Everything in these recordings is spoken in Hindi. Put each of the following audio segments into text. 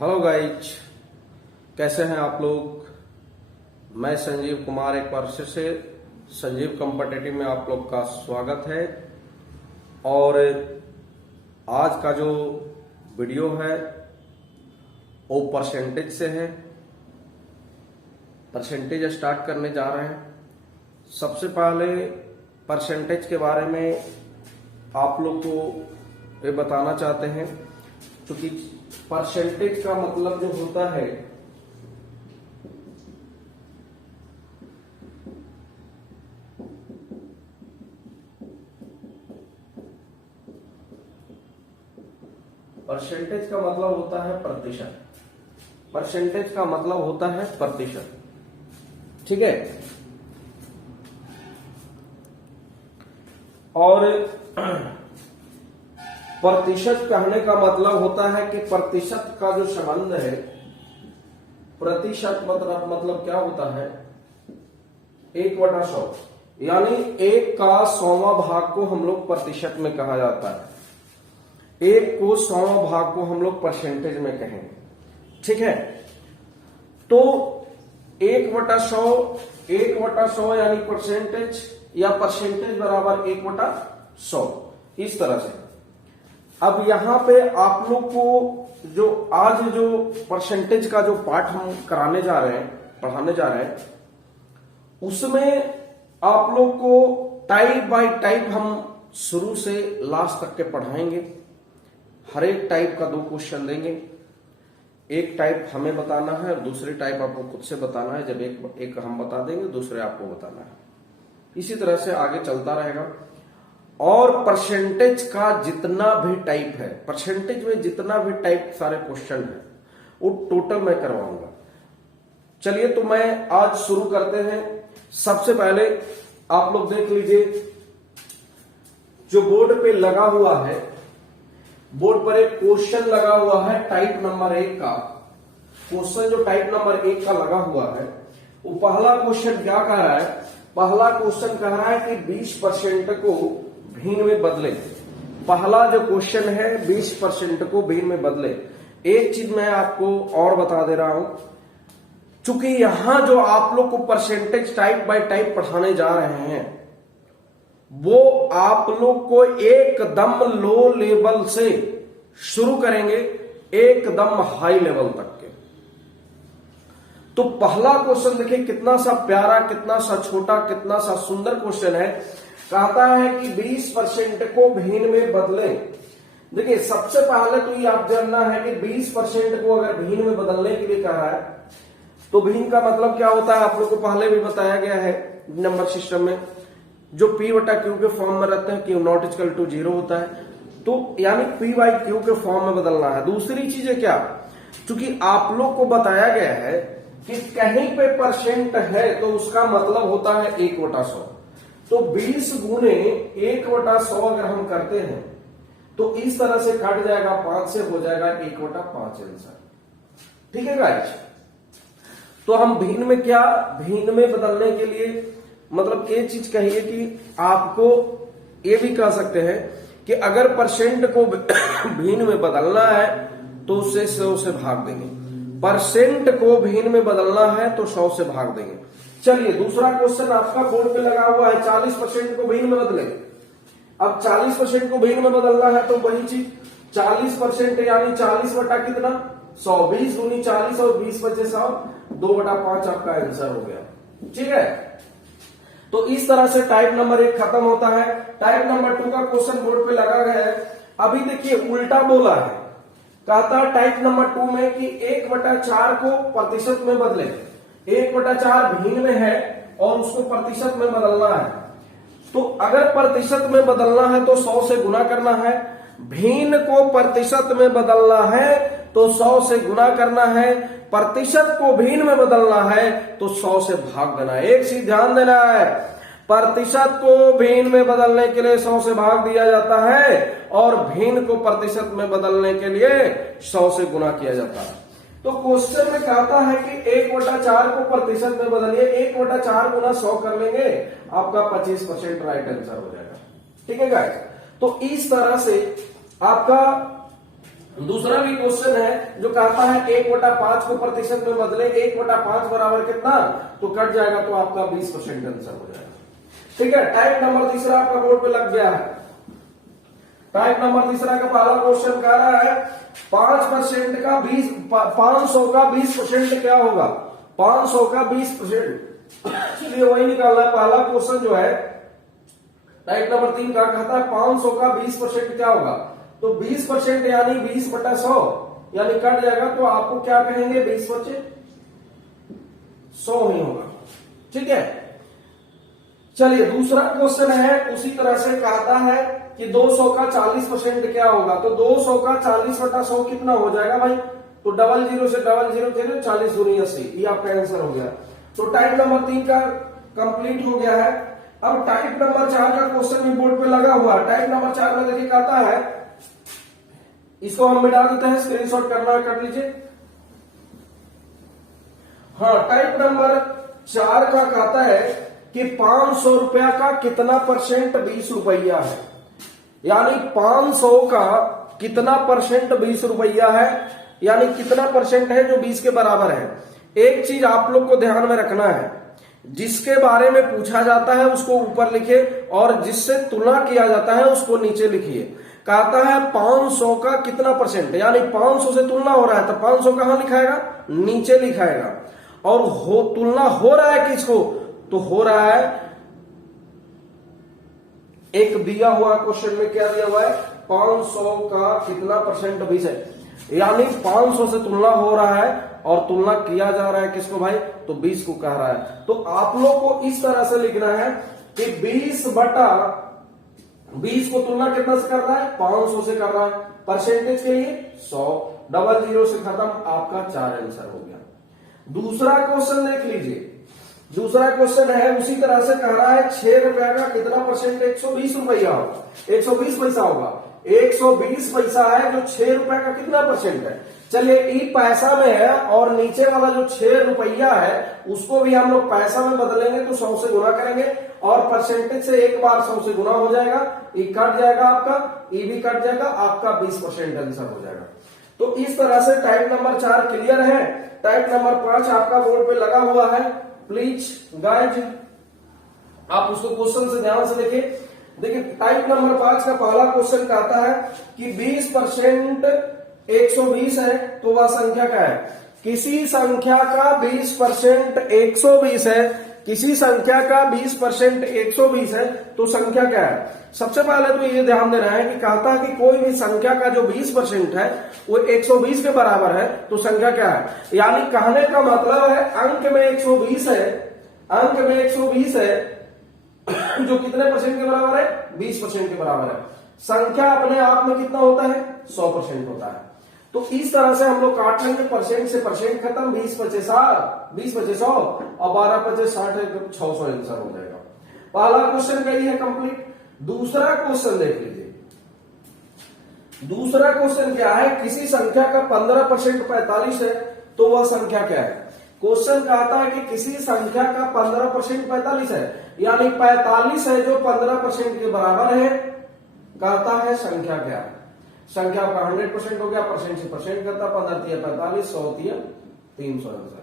हेलो गाइज, कैसे हैं आप लोग। मैं संजीव कुमार एक बार फिर से संजीव कॉम्पिटिटिव में आप लोग का स्वागत है। और आज का जो वीडियो है वो परसेंटेज से है। परसेंटेज स्टार्ट करने जा रहे हैं। सबसे पहले परसेंटेज के बारे में आप लोग को ये बताना चाहते हैं, क्योंकि परसेंटेज का मतलब जो होता है परसेंटेज का मतलब होता है प्रतिशत। परसेंटेज का मतलब होता है प्रतिशत, ठीक है। और प्रतिशत कहने का मतलब होता है कि प्रतिशत का जो संबंध है, प्रतिशत मतलब क्या होता है 1/100, यानी 1 का 100वां भाग को हम लोग प्रतिशत में कहा जाता है। 1 को 100वां भाग को हम लोग परसेंटेज में कहेंगे, ठीक है। तो 1/100 यानी परसेंटेज, या परसेंटेज बराबर 1/100, इस तरह से। अब यहां पे आप लोग को जो आज जो परसेंटेज का जो पाठ हम कराने जा रहे हैं, पढ़ाने जा रहे हैं, उसमें आप लोग को टाइप बाय टाइप हम शुरू से लास्ट तक के पढ़ाएंगे। हर एक टाइप का 2 क्वेश्चन देंगे। एक टाइप हमें बताना है और दूसरी टाइप आपको खुद से बताना है। जब एक हम बता देंगे, दूसरे आपको बताना है। इसी तरह से आगे चलता रहेगा। और परसेंटेज का जितना भी टाइप है, परसेंटेज में जितना भी टाइप सारे क्वेश्चन है, वो टोटल मैं करवाऊंगा। चलिए, तो मैं आज शुरू करते हैं। सबसे पहले आप लोग देख लीजिए, जो बोर्ड पे लगा हुआ है, बोर्ड पर एक क्वेश्चन लगा हुआ है टाइप नंबर 1 का। क्वेश्चन जो टाइप नंबर 1 का लगा हुआ है, वो पहला क्वेश्चन क्या कह रहा है? पहला क्वेश्चन कह रहा है कि 20% को भिन्न में बदले। पहला जो क्वेश्चन है 20% को भिन्न में बदले। एक चीज मैं आपको और बता दे रहा हूं, चूंकि यहां जो आप लोग को परसेंटेज टाइप बाय टाइप पढ़ाने जा रहे हैं, वो आप लोग को एकदम लो लेवल से शुरू करेंगे, एकदम हाई लेवल तक के। तो पहला क्वेश्चन देखिए कितना सा प्यारा, कितना सा छोटा, कितना सा सुंदर क्वेश्चन है। कहता है कि 20% को भिन्न में बदले। देखिए, सबसे पहले तो ये आप जानना है कि 20% को अगर भिन्न में बदलने के लिए कहा है, तो भिन्न का मतलब क्या होता है, आप लोग को पहले भी बताया गया है नंबर सिस्टम में। जो P/Q के फॉर्म में रहते हैं, Q नॉट इक्वल टू 0 होता है, तो यानी P/Q के फॉर्म में बदलना है। दूसरी चीज है क्या, क्योंकि आप लोग को बताया गया है कि कहीं पे परसेंट है तो उसका मतलब होता है 1/100। तो 20 गुने 1/100 अगर हम करते हैं तो इस तरह से कट जाएगा, 5 से हो जाएगा 1/5 आंसर, ठीक है गाइस। तो हम भिन्न में क्या, भिन्न में बदलने के लिए मतलब एक चीज कहिए कि आपको ये भी कह सकते हैं कि अगर परसेंट को भिन्न में बदलना है तो उससे 100 से भाग देंगे। परसेंट को भिन्न में बदलना है तो 100 से भाग देंगे। चलिए, दूसरा क्वेश्चन आपका बोर्ड पे लगा हुआ है, 40% को भिन्न में बदले। अब 40% को भिन्न में बदलना है तो वही चीज 40% यानी 40 बटा कितना 100, 20 दूनी 40 और 20 बचे 100, 2/5 आपका आंसर हो गया, ठीक है। तो इस तरह से टाइप नंबर 1 खत्म होता है। टाइप नंबर 2 का क्वेश्चन बोर्ड पे लगा गया है। अभी देखिए उल्टा बोला है। कहता टाइप नंबर 2 में कि 1/4 को प्रतिशत में बदले। 1/4 भिन्न में है और उसको प्रतिशत में बदलना है। तो अगर प्रतिशत में बदलना है तो 100 से गुना करना है। भिन्न को प्रतिशत में बदलना है तो 100 से गुना करना है। प्रतिशत को भिन्न में बदलना है तो 100 से भाग देना है। एक चीज ध्यान देना है, प्रतिशत को भिन्न में बदलने के लिए 100 से भाग दिया जाता है और भिन्न को प्रतिशत में बदलने के लिए 100 से गुना किया जाता है। तो क्वेश्चन में कहता है कि 1/4 को प्रतिशत में बदलिए। 1/4 गुना 100 कर लेंगे, आपका 25% राइट आंसर हो जाएगा, ठीक है गाइस। तो इस तरह से आपका दूसरा भी क्वेश्चन है जो कहता है 1/5 को प्रतिशत में बदले, 1/5 बराबर कितना, तो कट जाएगा तो आपका 20% आंसर हो जाएगा। ठीक है, टाइप नंबर तीसरा आपका बोर्ड पे लग गया है। टाइप नंबर तीसरा का पहला क्वेश्चन कह रहा है 5% का 20, 500 का 20% क्या होगा, 500 का 20%। चलिए वही निकालना है। पहला क्वेश्चन जो है टाइप नंबर 3 का कहता है 500 का 20% क्या होगा, तो 20% यानी 20/100 यानी कट जाएगा, तो आपको क्या कहेंगे 20/100 ही होगा। ठीक है, चलिए दूसरा क्वेश्चन है उसी तरह से कहता है कि 200 का 40% क्या होगा, तो 200 का 40/100 कितना हो जाएगा भाई, तो 00 से 000 40 दूनी 80, ये आपका आंसर हो गया। तो टाइप नंबर 3 का कंप्लीट हो गया है। अब टाइप नंबर 4 का क्वेश्चन भी बोर्ड पे लगा हुआ है। टाइप नंबर 4 में देखिए कहता है, इसको हम मिटा देते हैं, स्क्रीनशॉट करना है कर लीजिए। हाँ, टाइप नंबर 4 का कहता है कि 500 रुपया का कितना परसेंट 20 रुपया है, यानी 500 का कितना परसेंट 20 रुपया है, यानी कितना परसेंट है जो 20 के बराबर है। एक चीज आप लोग को ध्यान में रखना है, जिसके बारे में पूछा जाता है उसको ऊपर लिखे और जिससे तुलना किया जाता है उसको नीचे लिखिए। कहता है 500 का कितना परसेंट, यानी 500 से तुलना हो रहा है तो 500 कहां लिखाएगा, नीचे लिखाएगा। और तुलना हो रहा है किसको, तो हो रहा है एक दिया हुआ क्वेश्चन में क्या दिया हुआ है, 500 का कितना परसेंट 20 है, यानी 500 से तुलना हो रहा है और तुलना किया जा रहा है किसको भाई, तो 20 को कह रहा है। तो आप लोग को इस तरह से लिखना है कि 20/20 को तुलना कितना से कर रहा है, 500 से कर रहा है। परसेंटेज के लिए 100, 00 से खत्म, आपका 4 आंसर हो गया। दूसरा क्वेश्चन देख लीजिए। दूसरा क्वेश्चन है उसी तरह से कह रहा है 6 रुपया का कितना परसेंट 120 रुपया होगा, 120 पैसा होगा। 120 पैसा है जो 6 रुपया का कितना परसेंट है। चलिए ई पैसा में है और नीचे वाला जो 6 रुपया है उसको भी हम लोग पैसा में बदलेंगे तो 100 से गुना करेंगे और परसेंटेज से एक बार 100 से गुना हो जाएगा, ई कट जाएगा आपका, ई भी कट जाएगा, आपका 20% आंसर हो जाएगा। तो इस तरह से टाइप नंबर 4 क्लियर है। टाइप नंबर 5 आपका बोर्ड पे लगा हुआ है। प्लीज गाइज आप उसको क्वेश्चन से ध्यान से देखिए। देखिए टाइप नंबर 5 का पहला क्वेश्चन कहता है कि 20% 120 है तो वह संख्या क्या है। किसी संख्या का 20% 120 है, किसी संख्या का 20% 120 है तो संख्या क्या है। सबसे पहले तो ये ध्यान देना है कि कहता है कि कोई भी संख्या का जो 20% है वो 120 के बराबर है तो संख्या क्या है। यानी कहने का मतलब है अंक में 120 है, अंक में 120 है जो कितने परसेंट के बराबर है, 20% के बराबर है। संख्या अपने आप में कितना होता है, 100% होता है। तो इस तरह से हम लोग काट लेंगे, परसेंट से परसेंट खत्म, 20/50, 20/100 और 12/60, 600 आंसर हो जाएगा। पहला क्वेश्चन का ये है कंप्लीट। दूसरा क्वेश्चन देख लीजिए। दूसरा क्वेश्चन क्या है, किसी संख्या का 15% 45 है तो वह संख्या क्या है। क्वेश्चन कहता है कि किसी संख्या का 15% 45 है, यानी 45 है जो 15% के बराबर है, कहता है संख्या क्या है। संख्या का 100% हो गया, परसेंट से परसेंट करता, 15 45, 100 300 आंसर।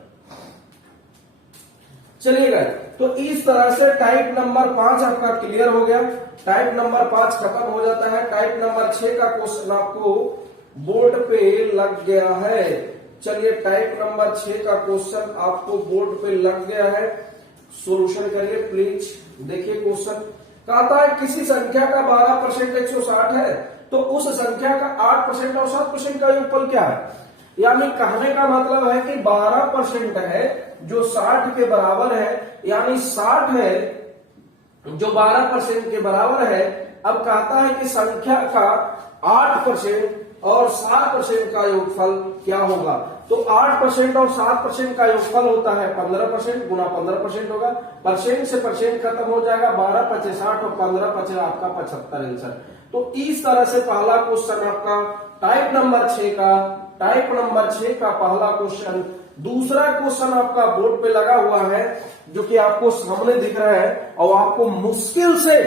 चलिएगा, तो इस तरह से टाइप नंबर 5 आपका क्लियर हो गया। टाइप नंबर 5 खत्म हो जाता है। टाइप नंबर 6 का क्वेश्चन आपको बोर्ड पे लग गया है। चलिए टाइप नंबर 6 का क्वेश्चन आपको बोर्ड पे लग गया है, सॉल्यूशन करिए प्लीज। देखिए क्वेश्चन कहता है किसी संख्या का 12% 160 है तो उस संख्या का 8% और 7% का योगफल क्या है। यानी कहने का मतलब है कि 12% है जो 60 के बराबर है, यानी 60 है जो 12% के बराबर है। अब कहता है कि संख्या का 8% और 7% का योगफल क्या होगा। तो 8% और 7% का योगफल होता है 15%, गुना 15% होगा, परसेंट से परसेंट खत्म हो जाएगा, 12×5 60 और 15×5 आपका 75 आंसर। तो इस तरह से पहला क्वेश्चन आपका टाइप नंबर 6 का, टाइप नंबर 6 का पहला क्वेश्चन। दूसरा क्वेश्चन आपका बोर्ड पे लगा हुआ है जो कि आपको सामने दिख रहा है और आपको मुश्किल से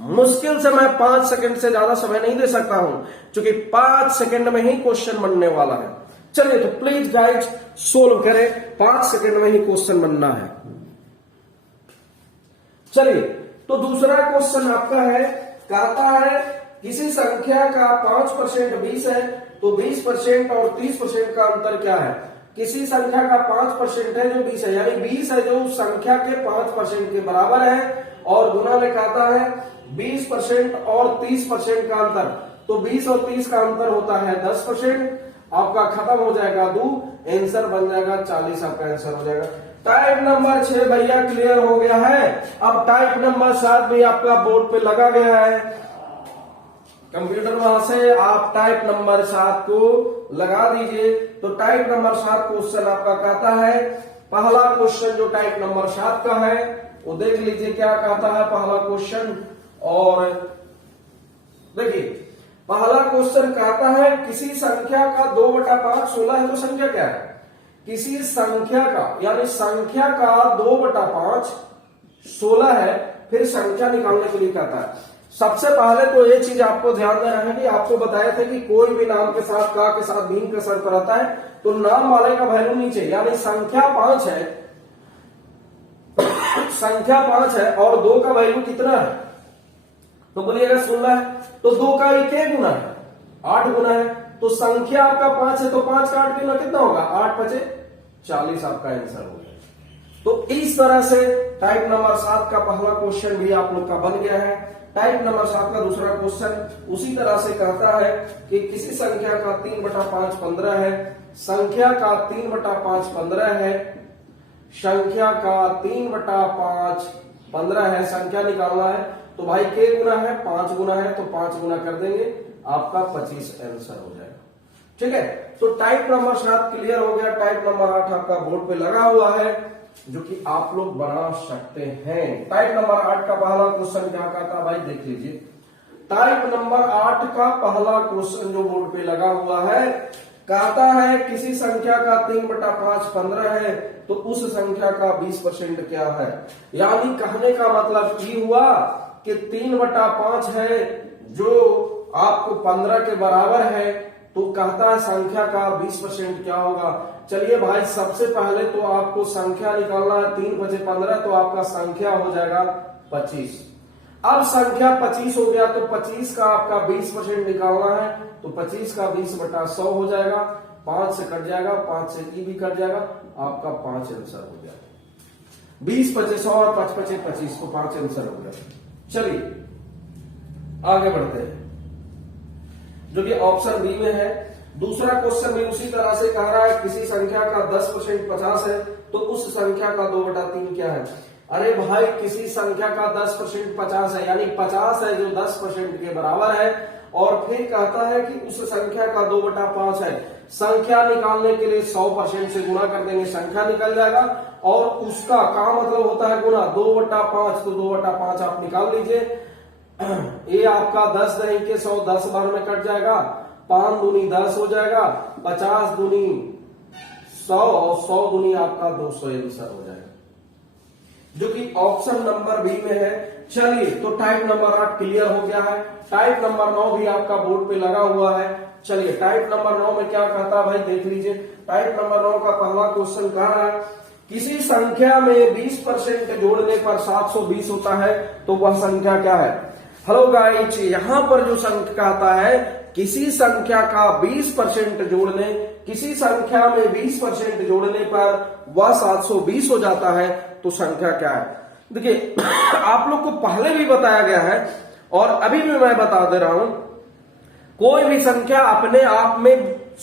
मुश्किल से मैं 5 सेकंड से ज्यादा समय नहीं दे सकता हूं, क्योंकि 5 सेकंड में ही क्वेश्चन बनने वाला है। चलिए तो प्लीज गाइज सोल्व करें, 5 सेकंड में ही क्वेश्चन बनना है। चलिए तो दूसरा क्वेश्चन आपका है, कहता है किसी संख्या का 5% 20 है, तो 20% और 30% का अंतर क्या है। किसी संख्या का 5% है जो 20 है, यानी 20 है जो उस संख्या के 5% के बराबर है, और गुना में कहता है 20% और 30% का अंतर, तो 20 और 30 का अंतर होता है 10%। आपका खत्म हो जाएगा 2, आंसर बन जाएगा 40, आपका आंसर हो जाएगा। टाइप नंबर 6 भैया क्लियर हो गया है। अब टाइप नंबर 7 भी आपका बोर्ड पे लगा गया है, कंप्यूटर वहां से आप टाइप नंबर 7 को लगा दीजिए। तो टाइप नंबर 7 क्वेश्चन आपका कहता है, पहला क्वेश्चन जो टाइप नंबर 7 का है वो देख लीजिए क्या कहता है पहला क्वेश्चन। और देखिए पहला क्वेश्चन कहता है किसी संख्या का 2/5 16 है, तो संख्या क्या है। किसी संख्या का, यानी संख्या का 2/5 16 है, फिर संख्या निकालने के लिए कहता है। सबसे पहले तो ये चीज आपको ध्यान देना है कि आपको बताया था कि कोई भी नाम के साथ का के साथ भीम के सर पर आता है तो नाम वाले का वैल्यू नीचे, यानी संख्या 5 है, संख्या 5 है और 2 का वैल्यू कितना है, तो बोलिएगा 16 है, तो 2 का 1 गुना है, 8 गुना है, तो संख्या आपका 5 है तो 5 का 8 गुना कितना होगा, 8 × 5 = 40, आपका आंसर हो गया। तो इस तरह से टाइप नंबर 7 का पहला क्वेश्चन भी आप लोग का बन गया है। टाइप नंबर 7 का दूसरा क्वेश्चन उसी तरह से कहता है कि किसी संख्या का 3/5 15 है, संख्या का 3/5 15 है, संख्या का 3/5 15 है, संख्या निकालना है, तो भाई के गुना है 5 गुना है, तो 5 गुना कर देंगे, आपका 25 आंसर हो जाएगा। ठीक है, तो टाइप नंबर 7 क्लियर हो गया। टाइप नंबर 8 आपका बोर्ड पे लगा हुआ है, जो कि आप लोग बना सकते हैं। टाइप नंबर 8 का पहला क्वेश्चन क्या कहता भाई देख लीजिए। टाइप नंबर 8 का पहला क्वेश्चन जो बोर्ड पे लगा हुआ है, कहता है किसी संख्या का 3/5 15 है, तो उस संख्या का 20% क्या है। यानी कहने का मतलब ये हुआ कि 3/5 है जो आपको 15 के बराबर है, तो कहता है संख्या का 20% क्या होगा। चलिए भाई सबसे पहले तो आपको संख्या निकालना है, 3 × 5 = 15, तो आपका संख्या हो जाएगा 25। अब संख्या 25 हो गया तो 25 का आपका 20% निकालना है, तो 25 का 20/100 हो जाएगा, 5 से कट जाएगा, 5 से ई भी कट जाएगा, आपका 5 आंसर हो जाएगा। 20 × 5 = 100 और 5 × 5 = 25, तो 5 आंसर हो गया। चलिए आगे बढ़ते हैं, जो कि ऑप्शन बी में है। दूसरा क्वेश्चन भी उसी तरह से कह रहा है किसी संख्या का 10% 50 है, तो उस संख्या का 2/3 क्या है। अरे भाई किसी संख्या का 10% 50 है, यानी 50 है जो 10% के बराबर है, और फिर कहता है कि उस संख्या का 2/5 है। संख्या निकालने के लिए 100% से गुणा कर देंगे, संख्या निकल जाएगा, और उसका का मतलब होता है गुना, 2/5, तो 2/5 आप निकाल लीजिए। ये आपका 10 × 100 10 बार में कट जाएगा, 5 दूनी 10 हो जाएगा, 50 दूनी 100 और 100 दूनी आपका 200 आंसर हो जाएगा, जो कि ऑप्शन नंबर बी में है। चलिए तो टाइप नंबर 8 क्लियर हो गया है। टाइप नंबर 9 भी आपका बोर्ड पे लगा हुआ है। चलिए टाइप नंबर 9 में क्या कहता है भाई देख लीजिए। टाइप नंबर 9 का पहला क्वेश्चन कह रहा है किसी संख्या में 20% जोड़ने पर 720 होता है, तो वह संख्या क्या है। हेलो गाइस, यहां पर जो संख्या कहता है किसी संख्या का 20% जोड़ने, किसी संख्या में 20% जोड़ने पर वह 720 हो जाता है, तो संख्या क्या है। देखिए आप लोग को पहले भी बताया गया है और अभी भी मैं बता दे रहा हूं, कोई भी संख्या अपने आप में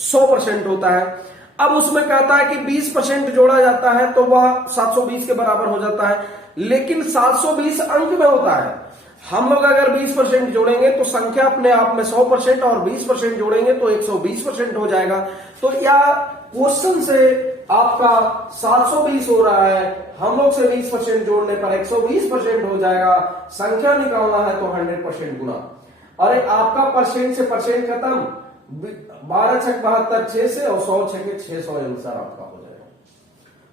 100% होता है। अब उसमें कहता है कि 20% जोड़ा जाता है तो वह 720 के बराबर हो जाता है, लेकिन 720 अंक में होता है। हम लोग अगर 20% जोड़ेंगे तो संख्या अपने आप में 100% और 20% जोड़ेंगे तो 120% हो जाएगा। तो या क्वेश्चन से आपका 720 हो रहा है, हम लोग से 20% जोड़ने पर 120% हो जाएगा। संख्या निकालना है तो 100% गुना। अरे आपका परसेंट से परसेंट खत्म, 12 × 6 = 72, 6 से, और 100 × 6 = 600 आंसर आपका हो जाएगा।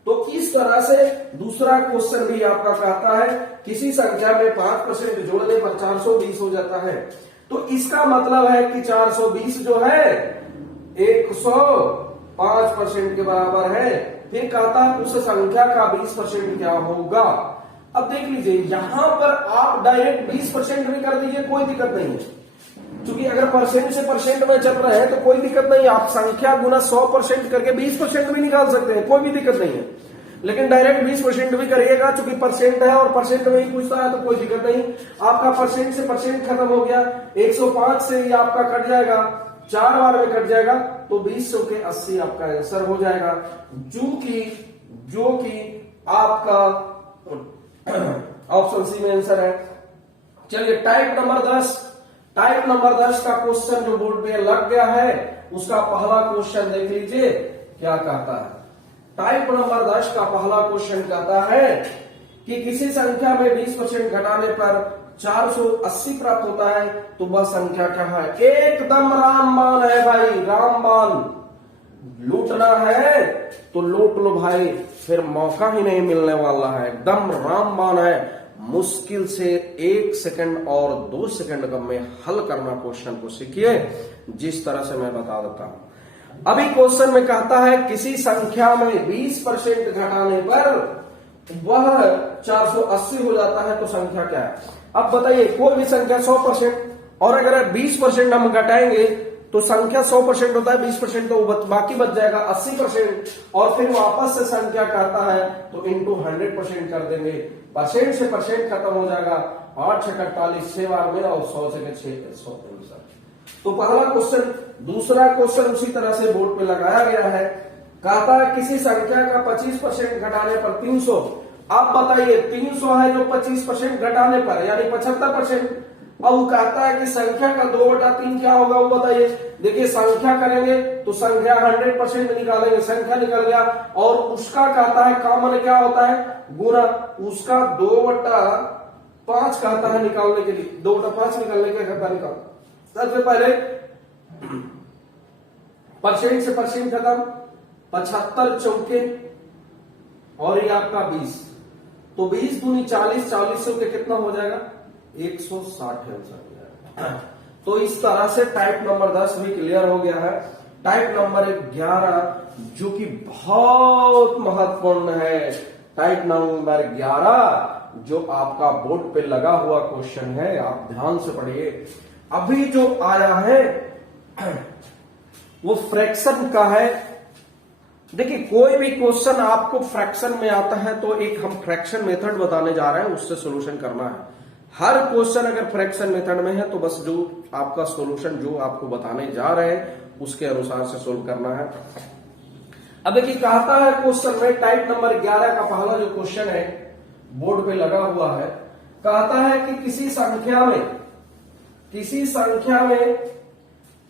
तो इस तरह से दूसरा क्वेश्चन भी आपका कहता है किसी संख्या में 5% जोड़ने पर 420 हो जाता है। तो इसका मतलब है कि 420 जो है 105% के बराबर है। फिर कहता है उस संख्या का 20% क्या होगा। अब देख लीजिए यहां पर आप डायरेक्ट 20% भी कर दीजिए, कोई दिक्कत नहीं है, क्योंकि अगर परसेंट से परसेंट में चल रहे हैं तो कोई दिक्कत नहीं है। आप संख्या गुना 100% करके 20% भी निकाल सकते हैं, कोई भी दिक्कत नहीं है। लेकिन डायरेक्ट 20% भी करिएगा, चूंकि परसेंट है और परसेंट में ही पूछता है तो कोई दिक्कत नहीं। आपका परसेंट से परसेंट खत्म हो गया, 105 से ये आपका कट जाएगा, 4 बार में कट जाएगा, तो 20 के 80 आपका आंसर हो जाएगा, जो कि आपका ऑप्शन सी में आंसर है। चलिए टाइप नंबर 10 का क्वेश्चन जो बोर्ड पे लग गया है उसका पहला क्वेश्चन देख लीजिए क्या कहता है। टाइप नंबर 10 का पहला क्वेश्चन कहता है कि किसी संख्या में 20% घटाने पर 480 प्राप्त होता है, तो वह संख्या क्या है। एकदम रामबाण है भाई, रामबाण। लूटना है तो लूट लो भाई, फिर मौका ही नहीं मिलने वाला है। एकदम रामबाण है, मुश्किल से 1 सेकंड और 2 सेकंड का में हल करना क्वेश्चन को सीखिए, जिस तरह से मैं बता देता हूं। अभी क्वेश्चन में कहता है किसी संख्या में 20% घटाने पर वह 480 हो जाता है, तो संख्या क्या है। अब बताइए कोई भी संख्या 100% और अगर 20% हम घटाएंगे तो संख्या 100% होता है, 20% तो बाकी बच जाएगा 80%, और फिर वापस से संख्या कहता है तो इंटू 100% कर देंगे, परसेंट से परसेंट खत्म हो जाएगा। 8 से 48 6 बार में और 100 से 600। तो पहला क्वेश्चन। दूसरा क्वेश्चन उसी तरह से बोर्ड पे लगाया गया है, कहता है किसी संख्या का 25% घटाने पर 300। आप बताइए 300 है जो 25% घटाने पर यानी 75%। अब वो कहता है कि संख्या का 2/3 क्या होगा, वो बताइए। देखिए संख्या करेंगे तो संख्या 100% निकालेंगे, संख्या निकल गया, और उसका कहता है कॉमन क्या होता है, गुना। उसका 2/5 कहता है निकालने के लिए, 2/5 निकालने के कहता है निकाल। सबसे पहले परसेंट से परसेंट खत्म, 75 चौके और ये आपका 20, तो 20 दूनी 40, 40 के कितना हो जाएगा 160 आंसर हो जाएगा। तो इस तरह से टाइप नंबर 10 भी क्लियर हो गया है। टाइप नंबर 11 जो कि बहुत महत्वपूर्ण है, टाइप नंबर 11 जो आपका बोर्ड पे लगा हुआ क्वेश्चन है, आप ध्यान से पढ़िए। अभी जो आया है वो फ्रैक्शन का है। देखिए कोई भी क्वेश्चन आपको फ्रैक्शन में आता है तो एक हम फ्रैक्शन मेथड बताने जा रहे हैं, उससे सॉल्यूशन करना है। हर क्वेश्चन अगर फ्रैक्शन मेथड में है तो बस जो आपका सॉल्यूशन जो आपको बताने जा रहे हैं उसके अनुसार से सोल्व करना है। अब देखिए कहता है क्वेश्चन में टाइप नंबर 11 का पहला जो क्वेश्चन है बोर्ड पे लगा हुआ है, कहता है कि किसी संख्या में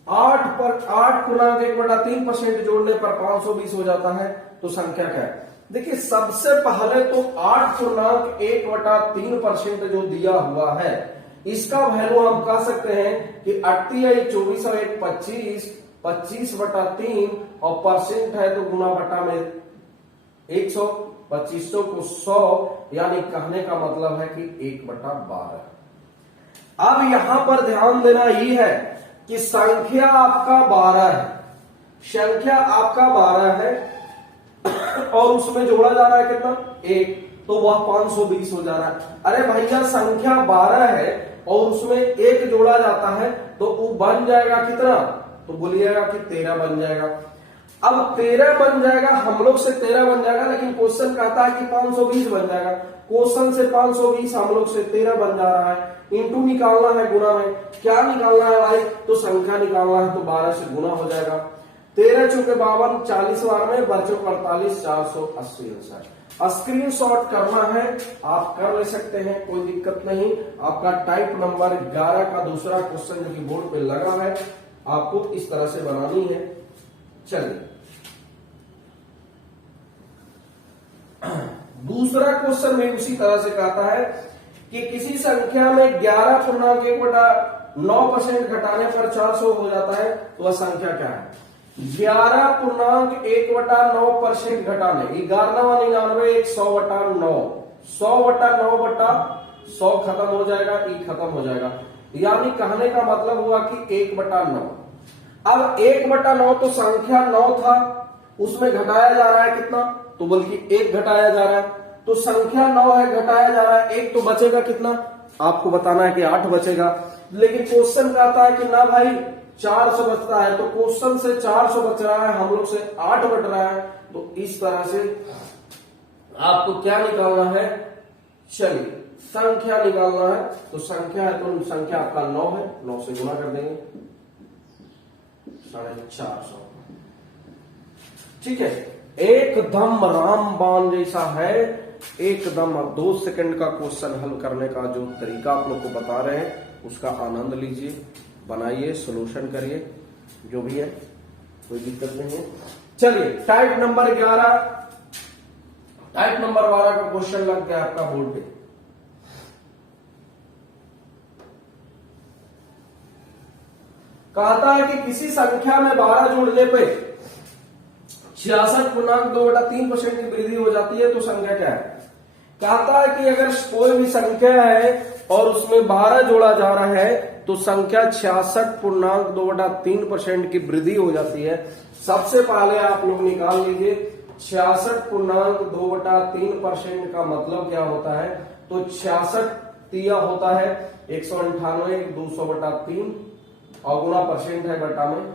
8 गुना 1/3% जोड़ने पर 520 हो जाता है, तो संख्या क्या है। देखिए सबसे पहले तो 8 पूर्णांक 1/3% जो दिया हुआ है इसका वैल्यू हम कह सकते हैं कि 38 24 और 1 25, 25/3 और परसेंट है तो गुना बटा में 100, 2500 को 100, यानी कहने का मतलब है कि 1/12। अब यहां पर ध्यान देना ही है कि संख्या आपका 12 है, संख्या आपका 12 है और उसमें जोड़ा जा रहा है कितना 1, तो वह 520 हो जा रहा है। अरे भैया संख्या 12 है और उसमें 1 जोड़ा जाता है तो वो बन जाएगा कितना, तो बोलिएगा कि 13 बन जाएगा। अब 13 बन जाएगा, हम लोग से 13 बन जाएगा, लेकिन क्वेश्चन कहता है कि 520 बन जाएगा। क्वेश्चन से 520, हम लोग से 13 बन जा रहा है। इंटू निकालना है, गुना में क्या निकालना है भाई, तो संख्या निकालना है, तो 12 से गुना हो जाएगा। 13 चौके 52, 40 बार में बच्चों 48, 480 आंसर। स्क्रीनशॉट करना है आप कर ले सकते हैं, कोई दिक्कत नहीं। आपका टाइप नंबर 11 का दूसरा क्वेश्चन जो कि बोर्ड पे लगा है आपको इस तरह से बनानी है। चलिए दूसरा क्वेश्चन में उसी तरह से कहता है कि किसी संख्या में 11 पूर्णांक 1/9% घटाने पर 400 हो जाता है, तो वह संख्या क्या है। 11.1/9% घटाने 11/99 एक 100/9 100/9 बटा 100 खत्म हो जाएगा, ई खत्म हो जाएगा, यानी कहने का मतलब हुआ कि 1/9। अब 1/9 तो संख्या 9 था, उसमें घटाया जा रहा है कितना, तो बल्कि 1 घटाया जा रहा है, तो संख्या 9 है, घटाया जा रहा है 1, तो बचेगा कितना, आपको बताना है कि 8 बचेगा। लेकिन क्वेश्चन कहता है कि ना भाई 400 बचता है, तो क्वेश्चन से 400 बच रहा है, हम लोग से 8 बच रहा है, तो इस तरह से आपको क्या निकालना है, चलिए संख्या निकालना है। तो संख्या है तो संख्या आपका 9 है, 9 से गुना कर देंगे 450। ठीक है, एकदम रामबाण जैसा है, एकदम। 2 सेकंड का क्वेश्चन हल करने का जो तरीका आप लोग को बता रहे हैं उसका आनंद लीजिए, बनाइए, सोल्यूशन करिए, जो भी है कोई दिक्कत नहीं है। चलिए टाइप नंबर 12 का क्वेश्चन लग गया आपका बोर्ड पे। कहता है कि किसी संख्या में 12 जोड़ने पे 66.2/3% की वृद्धि हो जाती है, तो संख्या क्या है। कहता है कि अगर कोई भी संख्या है और उसमें 12 जोड़ा जा रहा है तो संख्या 66.2/3% की वृद्धि हो जाती है। सबसे पहले आप लोग निकाल लीजिए 66.2/3% का मतलब क्या होता है, तो 66 तिया होता है 198, 200/3 और गुना परसेंट है बटा में,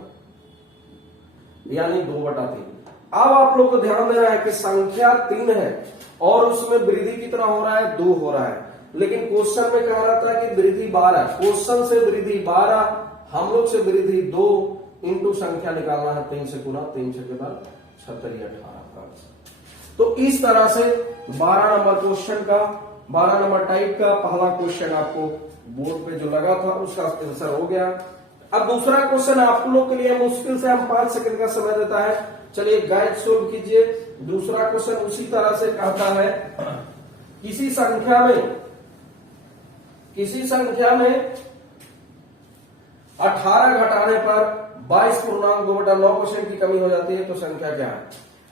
यानी 2/3। अब आप लोग को ध्यान देना है कि संख्या 3 है और उसमें वृद्धि कितना हो रहा है, 2 हो रहा है, लेकिन क्वेश्चन में कह रहा था कि वृद्धि 12, क्वेश्चन से वृद्धि 12, हम लोग से वृद्धि 2 इंटू संख्या निकालना है 3 से गुना, 3 से के बाद 76 18 का। तो इस तरह से 12 नंबर क्वेश्चन का, 12 नंबर टाइप का पहला क्वेश्चन आपको बोर्ड पे जो लगा था उसका आंसर हो गया। अब दूसरा क्वेश्चन आप लोग के लिए मुश्किल से हम 5 सेकंड का समय देता है, चलिए गाइड सोल्व कीजिए। दूसरा क्वेश्चन उसी तरह से कहता है किसी संख्या में 18 घटाने पर 22.2/9% की कमी हो जाती है, तो संख्या क्या है।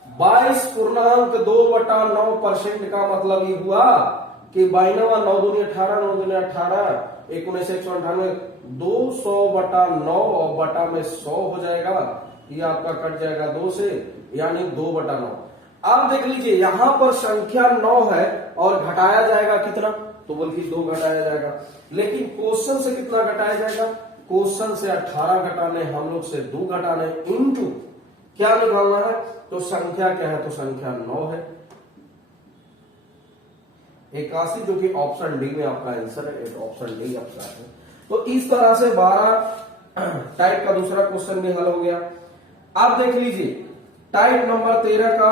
22.2/9% का मतलब ये हुआ कि 92 9 दूनी 18, 9 दूनी 18, 19 198, 200/9 और बटा में 100 हो जाएगा, ये आपका कट जाएगा 2 से, यानी 2/9। अब देख लीजिए यहां पर संख्या 9 है और घटाया जाएगा कितना, तो बल्कि 2 घटाया जाएगा, लेकिन क्वेश्चन से कितना घटाया जाएगा, क्वेश्चन से 18 घटाने, हम लोग से 2 घटाने, इंटू क्या निकालना है, तो संख्या क्या है, तो संख्या 9 है 81, जो कि ऑप्शन डी में आपका आंसर है, ऑप्शन डी आपका है। तो इस तरह से 12 टाइप का दूसरा क्वेश्चन भी हल हो गया। अब देख लीजिए टाइप नंबर 13 का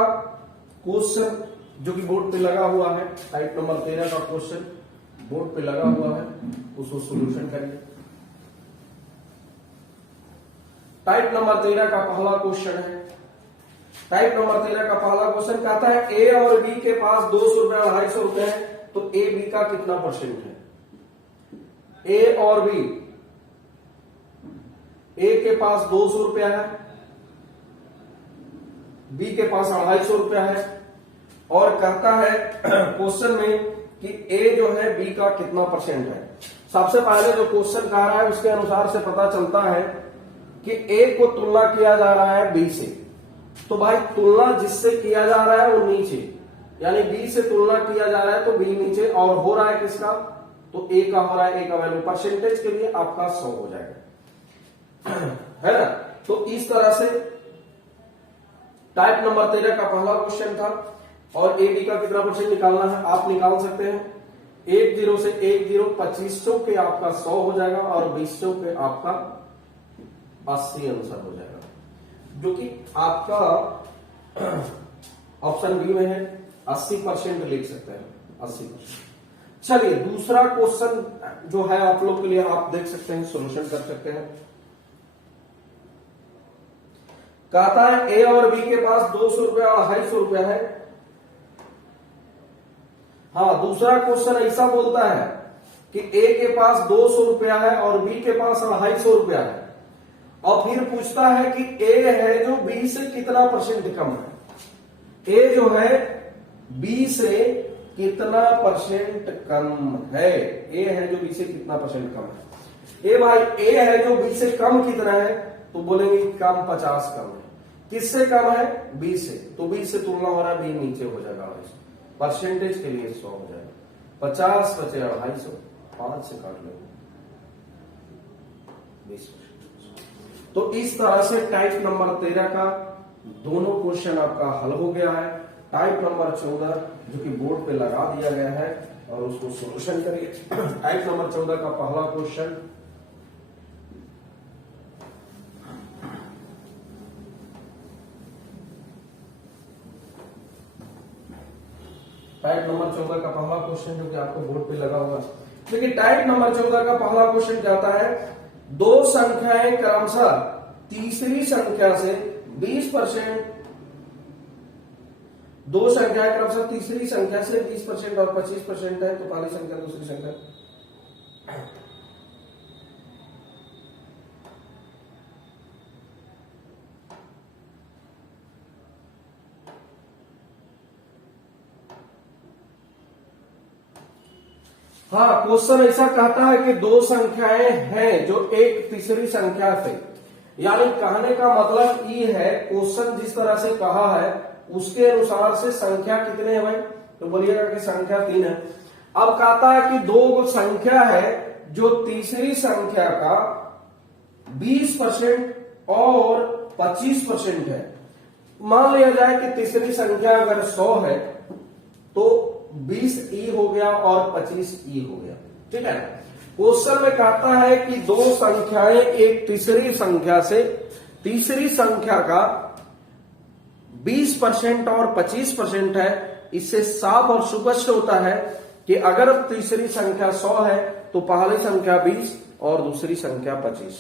क्वेश्चन जो कि बोर्ड पे लगा हुआ है, टाइप नंबर 13 का क्वेश्चन बोर्ड पे लगा हुआ है, उसको सॉल्यूशन करिए। टाइप नंबर 13 का पहला क्वेश्चन है, टाइप नंबर 13 का पहला क्वेश्चन कहता है ए और बी के पास 200 रुपए 250 रुपए है, तो ए बी का कितना परसेंट है। ए और बी, ए के पास 200 रुपया है, बी के पास 250 रुपया है, और कहता है क्वेश्चन में कि ए जो है बी का कितना परसेंट है। सबसे पहले जो क्वेश्चन कह रहा है उसके अनुसार से पता चलता है कि ए को तुलना किया जा रहा है बी से, तो भाई तुलना जिससे किया जा रहा है वो नीचे, यानी बी से तुलना किया जा रहा है तो बी नीचे, और हो रहा है किसका, तो ए का हो रहा है, ए का वैल्यू परसेंटेज के लिए आपका 100 हो जाएगा, है ना। तो इस तरह से टाइप नंबर 13 का पहला क्वेश्चन था, और ए बी का कितना परसेंट निकालना है आप निकाल सकते हैं। 10 से 10 25 चौके आपका 100 हो जाएगा, और 20 चौके आपका 80 आंसर हो जाएगा, जो कि आपका ऑप्शन बी में है। 80% लिख सकते हैं, 80%। चलिए दूसरा क्वेश्चन जो है आप लोग के लिए आप देख सकते हैं, सॉल्यूशन कर सकते हैं। कहता है ए और बी के पास 200 रुपया और 250 रुपया है। हाँ, दूसरा क्वेश्चन ऐसा बोलता है कि ए के पास 200 रुपया है और बी के पास 250 रुपया है, और फिर पूछता है कि ए है जो बी से कितना परसेंट कम है, ए जो है बी से कितना परसेंट कम है, ए है जो बी से कितना परसेंट कम है। ए भाई ए है जो बी से कम कितना है, तो बोलेंगे कम 50 कम है। किससे कम है, बी से, तो बी से तुलना हो रहा है, बी नीचे हो जाएगा, परसेंटेज के लिए 100 हो जाएगा। 50 बचे 250, 5 से काट लेंगे 20%। तो इस तरह से टाइप नंबर 13 का दोनों क्वेश्चन आपका हल हो गया है। टाइप नंबर 14 जो कि बोर्ड पे लगा दिया गया है और उसको सॉल्यूशन करिए। टाइप नंबर 14 का पहला क्वेश्चन, टाइप नंबर 14 का पहला क्वेश्चन जो कि आपको बोर्ड पे लगा हुआ है। देखिए टाइप नंबर 14 का पहला क्वेश्चन कहता है, दो संख्याएं क्रमशः तीसरी संख्या से 20%, दो संख्याएं क्रमशः तीसरी संख्या से 20% और 25% है, तो पहली संख्या दूसरी संख्या। हाँ, क्वेश्चन ऐसा कहता है कि दो संख्याएं हैं जो एक तीसरी संख्या से, यानी कहने का मतलब ये है, क्वेश्चन जिस तरह से कहा है उसके अनुसार से संख्या कितने हैं भाई, तो बोलिएगा कि संख्या 3 है। अब कहता है कि दो संख्या है जो तीसरी संख्या का 20% और 25% है। मान लिया जाए कि तीसरी संख्या अगर 100 है तो 20 ई हो गया और 25 ई हो गया, ठीक है। क्वेश्चन में कहता है कि दो संख्याएं एक तीसरी संख्या से, तीसरी संख्या का 20% और 25% है। इससे साफ और स्पष्ट होता है कि अगर तीसरी संख्या 100 है तो पहली संख्या 20 और दूसरी संख्या 25।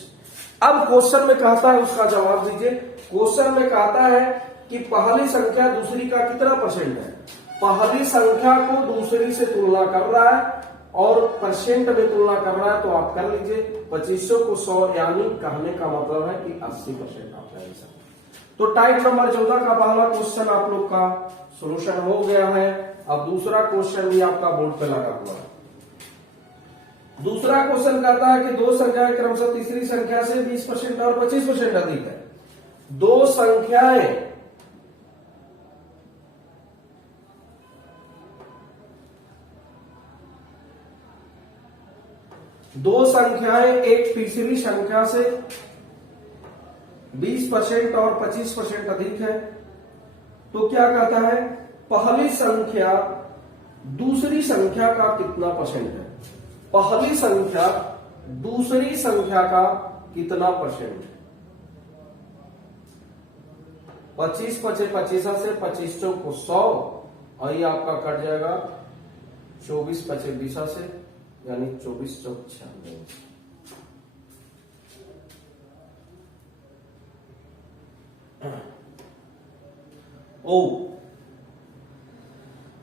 अब क्वेश्चन में कहता है, उसका जवाब दीजिए। क्वेश्चन में कहता है कि पहली संख्या दूसरी का कितना परसेंट है, पहली संख्या को दूसरी से तुलना कर रहा है और परसेंट में तुलना कर रहा है, तो आप कर लीजिए 2500 को 100, यानी कहने का मतलब है कि 80% आप ले सकते। तो टाइप नंबर 14 का पहला क्वेश्चन आप लोग का सॉल्यूशन हो गया है। अब दूसरा क्वेश्चन भी आपका बोर्ड पे लगा हुआ है। दूसरा क्वेश्चन कहता है कि दो संख्याएं क्रमशः तीसरी संख्या से 20% और 25% अधिक है। दो संख्याएं एक तीसरी संख्या से 20% और 25% अधिक है, तो क्या कहता है, पहली संख्या दूसरी संख्या का कितना परसेंट है, पहली संख्या दूसरी संख्या का कितना परसेंट है। 25 पचे 25 से 2500 को 100 और ये आपका कट जाएगा 24 पचे 20 से, यानी 24 चौक 96। ओ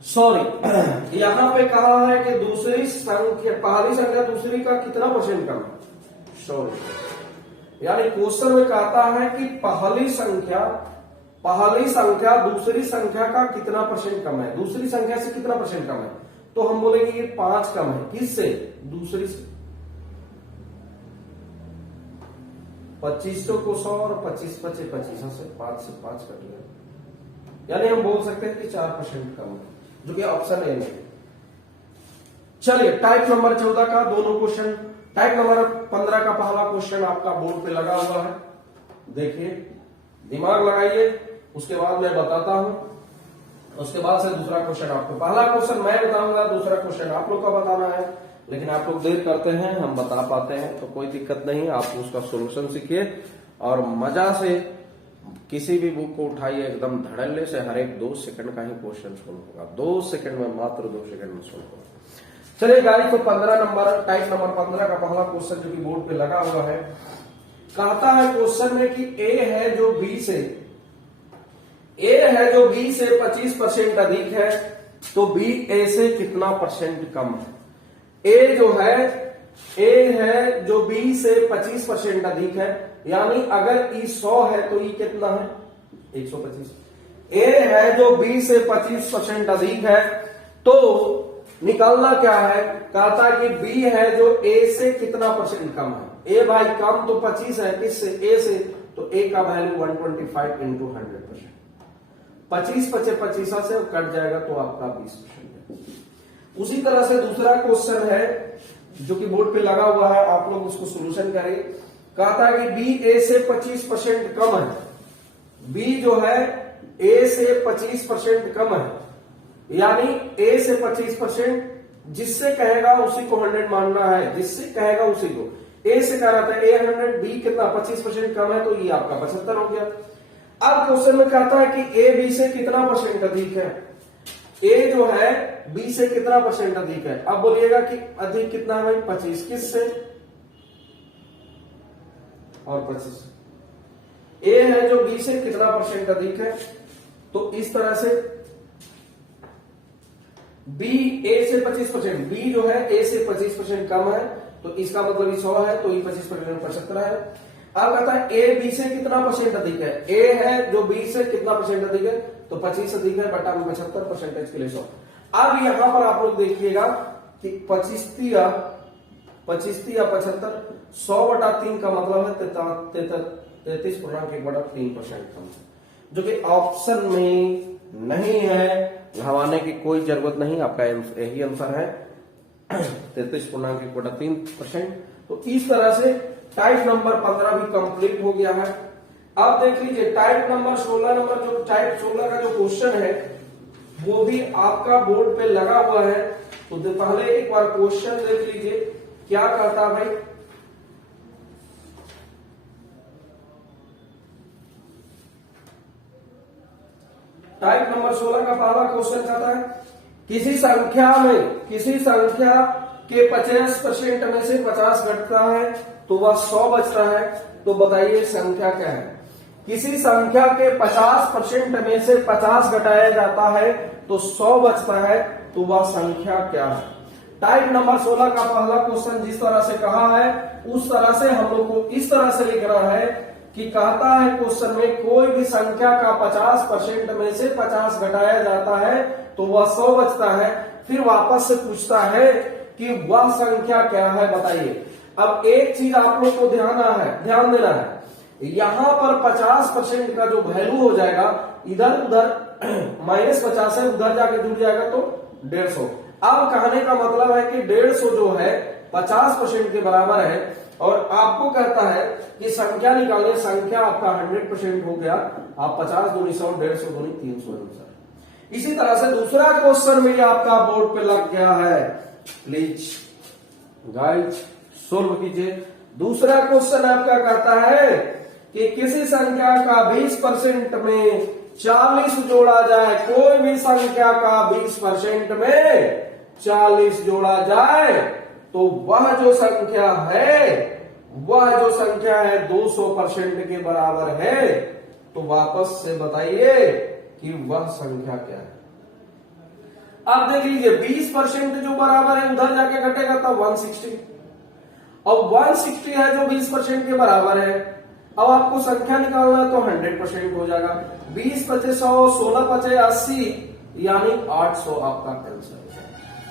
सॉरी, यहां पे कहा है कि दूसरी संख्या, पहली संख्या दूसरी का कितना परसेंट कम है, सॉरी, यानी क्वेश्चन में कहता है कि पहली संख्या दूसरी संख्या का कितना परसेंट कम है, दूसरी संख्या से कितना परसेंट कम है, तो हम बोलेंगे ये 5 कम है। किससे, दूसरी से। 2500 को 100 और 25 पचे 25 से 5 से 5 कट गया, यानी हम बोल सकते हैं कि 4% कम है, जो कि ऑप्शन ए में। चलिए टाइप नंबर 14 का दोनों क्वेश्चन, टाइप नंबर 15 का पहला क्वेश्चन आपका बोर्ड पे लगा हुआ है, देखिए, दिमाग लगाइए, उसके बाद मैं बताता हूं, उसके बाद से दूसरा क्वेश्चन आपको, पहला क्वेश्चन मैं बताऊंगा, दूसरा क्वेश्चन आप लोग का बताना है, लेकिन आप लोग देर करते हैं, हम बता पाते हैं तो कोई दिक्कत नहीं। आप उसका सोल्यूशन सीखिए और मजा से किसी भी बुक को उठाइए, एकदम धड़ल्ले से, हर एक 2 सेकंड का ही क्वेश्चन सोल्व होगा, 2 सेकंड में, मात्र 2 सेकंड में सोल्व होगा। चलिए गाइस, तो 15 नंबर, टाइप नंबर 15 का पहला क्वेश्चन जो कि बोर्ड पे लगा हुआ है, कहता है क्वेश्चन में कि ए है जो बी से 25% अधिक है, तो बी ए से कितना परसेंट कम है। ए जो है ए है जो बी से 25% अधिक है, यानी अगर ई 100 है तो ई कितना है 125। ए है जो बी से 25% अधिक है, तो निकालना क्या है, कहता कि बी है जो ए से कितना परसेंट कम है। ए भाई कम तो 25 है, किससे, ए से, तो ए का वैल्यू 125 इंटू 100%, 25 पचे 25 से कट जाएगा तो आपका 20% है। उसी तरह से दूसरा क्वेश्चन है जो कि बोर्ड पे लगा हुआ है, आप लोग उसको सोल्यूशन करें। कहता है कि बी ए से 25% कम है, बी जो है ए से 25% कम है, यानी ए से 25%, जिससे कहेगा उसी को 100 मानना है, जिससे कहेगा उसी को। ए से कह रहा था ए 100, बी कितना 25% कम है, तो ये आपका 75 हो गया। अब क्वेश्चन में कहता है कि ए बी से कितना परसेंट अधिक है, ए जो है बी से कितना परसेंट अधिक है। अब बोलिएगा कि अधिक कितना है भाई 25, किससे, और 25। ए है जो बी से कितना परसेंट अधिक है, तो इस तरह से बी ए से 25%, बी जो है ए से 25% कम है, तो इसका मतलब 100 है, तो ये 25% 75 है। अब कहता है ए बी से कितना परसेंट अधिक है, ए है जो बी से कितना परसेंट अधिक है, तो 25 अधिक है, बटा में 75 परसेंटेज के लिए 100। अब यहां पर आप लोग देखिएगा कि 25 या 75, 100/3 का मतलब है 33.1/3% कम है, जो कि ऑप्शन में नहीं है। घबराने की कोई जरूरत नहीं, आपका यही आंसर है 33.1/3%। तो इस तरह से टाइप नंबर 15 भी कंप्लीट हो गया है। अब देख लीजिए टाइप नंबर 16 नंबर जो टाइप 16 का जो क्वेश्चन है वो भी आपका बोर्ड पे लगा हुआ है। तो पहले एक बार क्वेश्चन देख लीजिए क्या कहता भाई। टाइप नंबर 16 का पहला क्वेश्चन कहता है किसी संख्या के 50% में से 50 घटता है तो वह 100 बचता है, तो बताइए संख्या क्या है। किसी संख्या के 50% में से 50 घटाया जाता है तो 100 बचता है, तो वह संख्या क्या है। टाइप नंबर 16 का पहला क्वेश्चन जिस तरह से कहा है उस तरह से हम लोग को इस तरह से लिखना है कि कहता है क्वेश्चन में कोई भी संख्या का 50% में से 50 घटाया जाता है तो वह 100 बचता है। फिर वापस से पूछता है कि वह संख्या क्या है बताइए। अब एक चीज आप लोग को ध्यान देना है, यहां पर 50% का जो वैल्यू हो जाएगा इधर उधर -50 है, उधर जाके जुड़ जाएगा तो 150। अब कहने का मतलब है कि 150 जो है 50% के बराबर है और आपको कहता है कि संख्या निकालिए। संख्या आपका 100% हो गया, आप 50 दूनी 100, 150 दूनी 300 अनुसार। इसी तरह से दूसरा क्वेश्चन भी आपका बोर्ड पे लग गया है, प्लीज गाइस सोल्व कीजिए। दूसरा क्वेश्चन आपका कहता है कि किसी संख्या का 20% में 40 जोड़ा जाए, कोई भी संख्या का 20% में 40 जोड़ा जाए तो वह जो संख्या है 200% के बराबर है। तो वापस से बताइए कि वह संख्या क्या है। अब देख लीजिए 20% जो बराबर है उधर जाके घटेगा तब 160, अब 160 है जो 20% के बराबर है। अब आपको संख्या निकालना है तो 100% हो जाएगा। 20 पचे 100, 16 पचे 80, यानी 800 आपका आंसर है।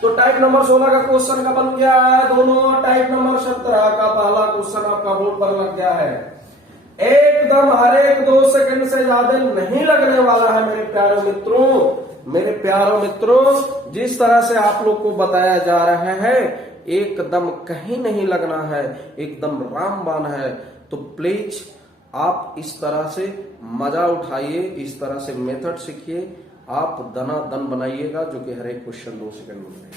तो टाइप नंबर 16 का क्वेश्चन का बन गया है दोनों। टाइप नंबर 17 का पहला क्वेश्चन आपका बोर्ड पर लग गया है। एकदम हर एक 2 सेकंड से ज्यादा नहीं लगने वाला है मेरे प्यारे मित्रों। जिस तरह से आप लोग को बताया जा रहा है एकदम कहीं नहीं लगना है, एकदम रामबाण है। तो प्लीज आप इस तरह से मजा उठाइए, इस तरह से मेथड सीखिए, आप दनादन बनाइएगा जो कि हर एक क्वेश्चन 2 सेकंड में बनाइए।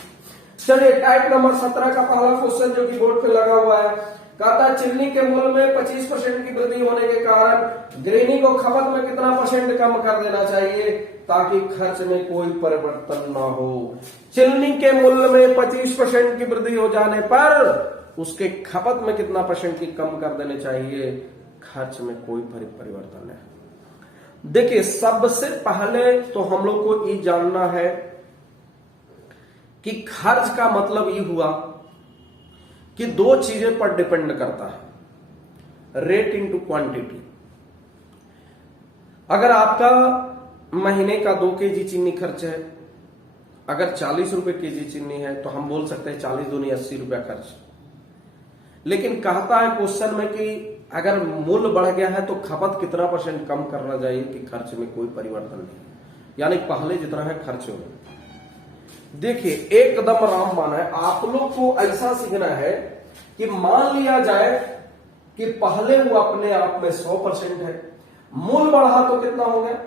चलिए टाइप नंबर 17 का पहला क्वेश्चन जो कि बोर्ड पे लगा हुआ है, कहता है चीनी के मूल्य में 25% की वृद्धि होने के कारण ग्रेनी को खपत में कितना % कम कर देना चाहिए ताकि खर्च में कोई परिवर्तन ना हो। चीनी के मूल्य में 25% की वृद्धि हो जाने पर उसके खपत में कितना % की कम कर देने चाहिए, खर्च में कोई परिवर्तन नहीं। देखिए सबसे पहले तो हम लोग को ये जानना है कि खर्च का मतलब ये हुआ कि दो चीजें पर डिपेंड करता है, रेट इनटू क्वांटिटी। अगर आपका महीने का 2 केजी चीनी खर्च है, अगर 40 रुपए केजी चीनी है तो हम बोल सकते हैं 40 दूनी 80 रुपया खर्च। लेकिन कहता है क्वेश्चन में कि अगर मूल्य बढ़ गया है तो खपत कितना % कम करना चाहिए कि खर्च में कोई परिवर्तन नहीं, यानी पहले जितना है खर्च हो। देखिए एकदम रामबाण है, आप लोग को ऐसा सीखना है कि मान लिया जाए कि पहले वो अपने आप में 100% है, मूल्य बढ़ा तो कितना हो गया,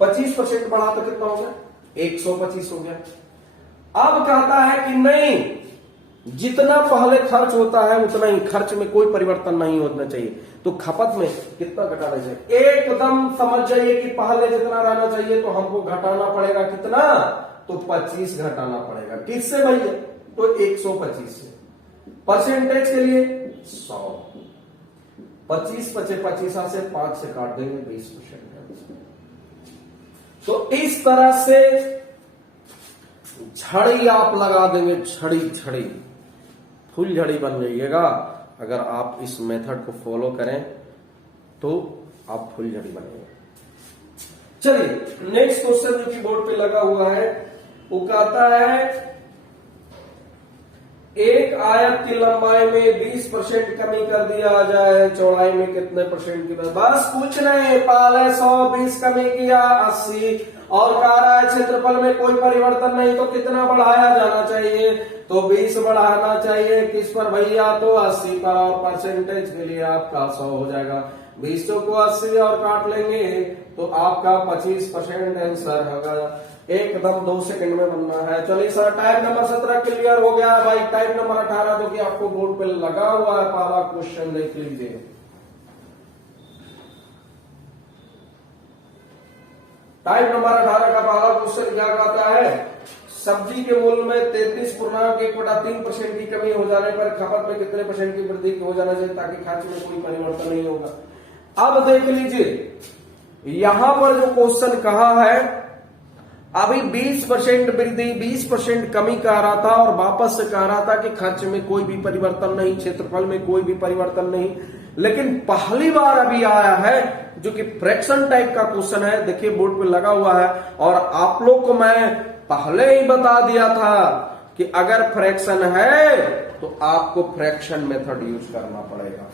25% बढ़ा तो कितना हो गया, 125 हो गया। अब कहता है कि नहीं, जितना पहले खर्च होता है उतना ही खर्च में कोई परिवर्तन नहीं होना चाहिए, तो खपत में कितना घटाना चाहिए। एकदम समझ जाइए कि पहले जितना रहना चाहिए तो हमको घटाना पड़ेगा कितना, तो 25 घटाना पड़ेगा। किससे भैया, तो 125 से। परसेंटेज के लिए 100, 25 बचे 25 से 5 से काट देंगे 20%। तो इस तरह से झड़ी आप लगा देंगे, झड़ी फुल झड़ी बन जाइएगा। अगर आप इस मेथड को फॉलो करें तो आप फुल झड़ी बनेंगे। चलिए नेक्स्ट क्वेश्चन जो की बोर्ड पे लगा हुआ है वो कहता है एक आयत की लंबाई में 20% कमी कर दिया जाए, चौड़ाई में कितने % की, बस कुछ नहीं, पहले 100, 20 कमी किया 80, और कह रहा है क्षेत्रफल में कोई परिवर्तन नहीं तो कितना बढ़ाया जाना चाहिए, तो 20 बढ़ाना चाहिए। किस पर भैया, तो 80 पर, और परसेंटेज के लिए आपका 100 हो जाएगा। 20 को 80 और काट लेंगे तो आपका 25% आंसर होगा। एकदम 2 सेकंड में बनना है। चलिए सर, टाइप नंबर 17 क्लियर हो गया भाई। टाइप नंबर 18 जो कि आपको बोर्ड पे लगा हुआ है, पहला क्वेश्चन देख लीजिए। टाइप नंबर 18 का पहला क्वेश्चन क्या कहता है, सब्जी के मूल्य में 33.1/3% की कमी हो जाने पर खपत में कितने % की वृद्धि हो जाना चाहिए ताकि खर्च में कोई परिवर्तन नहीं होगा। अब देख लीजिए यहां पर जो क्वेश्चन कहा है, अभी 20% वृद्धि 20% कमी कह रहा था और वापस से कह रहा था कि खर्च में कोई भी परिवर्तन नहीं, क्षेत्रफल में कोई भी परिवर्तन नहीं। लेकिन पहली बार अभी आया है जो कि फ्रैक्शन टाइप का क्वेश्चन है, देखिए बोर्ड पे लगा हुआ है। और आप लोग को मैं पहले ही बता दिया था कि अगर फ्रैक्शन है तो आपको फ्रैक्शन मेथड यूज करना पड़ेगा।